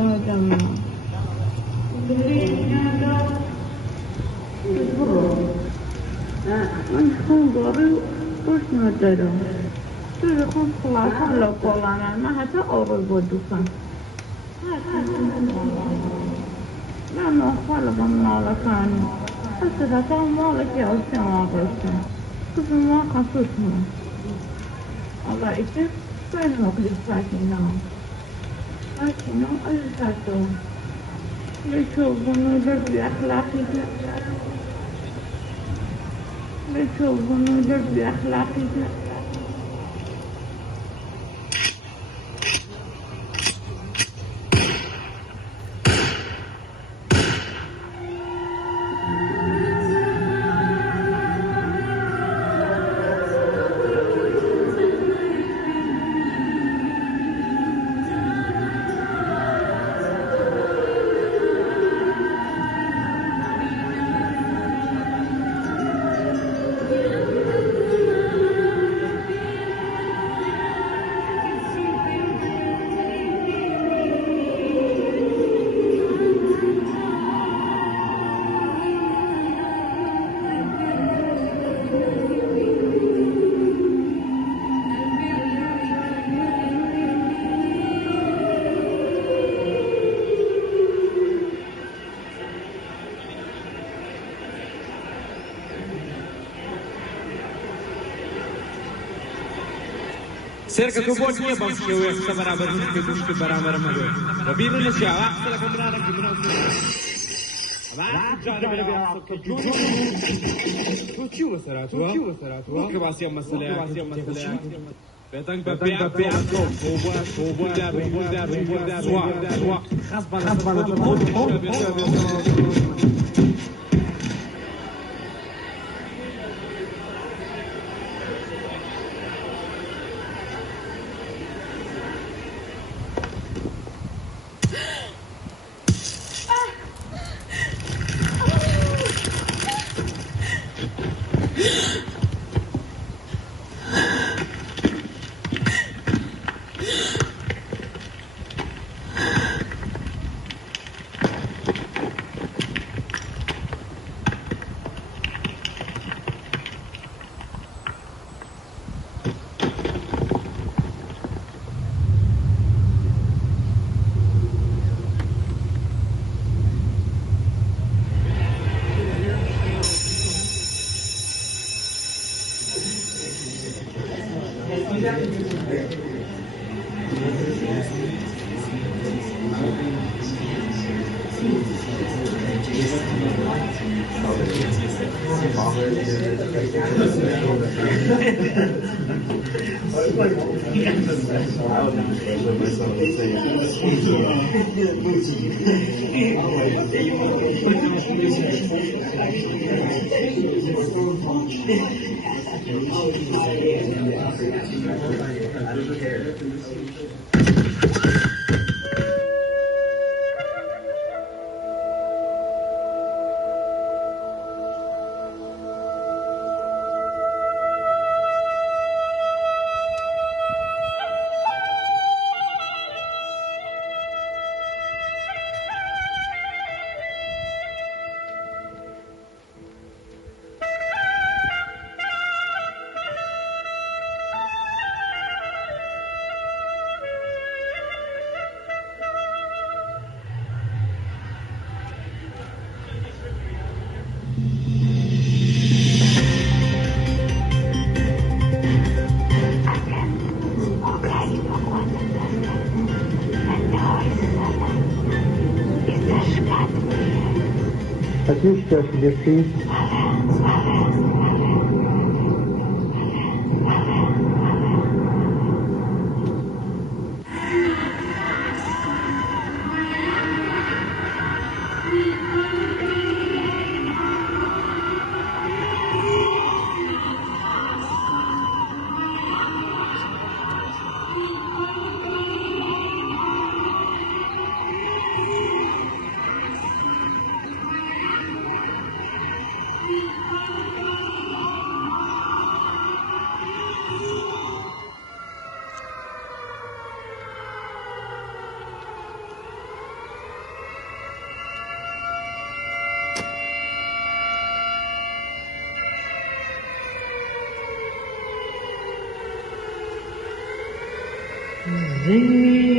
جمع من خون داری خوش ندارم توی خون خلاصان لپالانه من حتی آروی بودوسم من نخواله با مالکانی حتی حتی مالکی آسیم آقایستم کسی ما خصوص من Allah için böyle mutluluklarına. Lakin o azizatı. Leş olduğunudur bir ahlakıydı. Leş olduğunudur bir ahlakıydı. سرکه تو بود نیه باز که وی است برابر نیست که برابر مگه و بیرون نشی آواز سرکه برای که برای آواز جاری بله بیرون تو چی وسرات تو که باسی مسئله بتنگ بیا سوا خاص Отлично, если Zing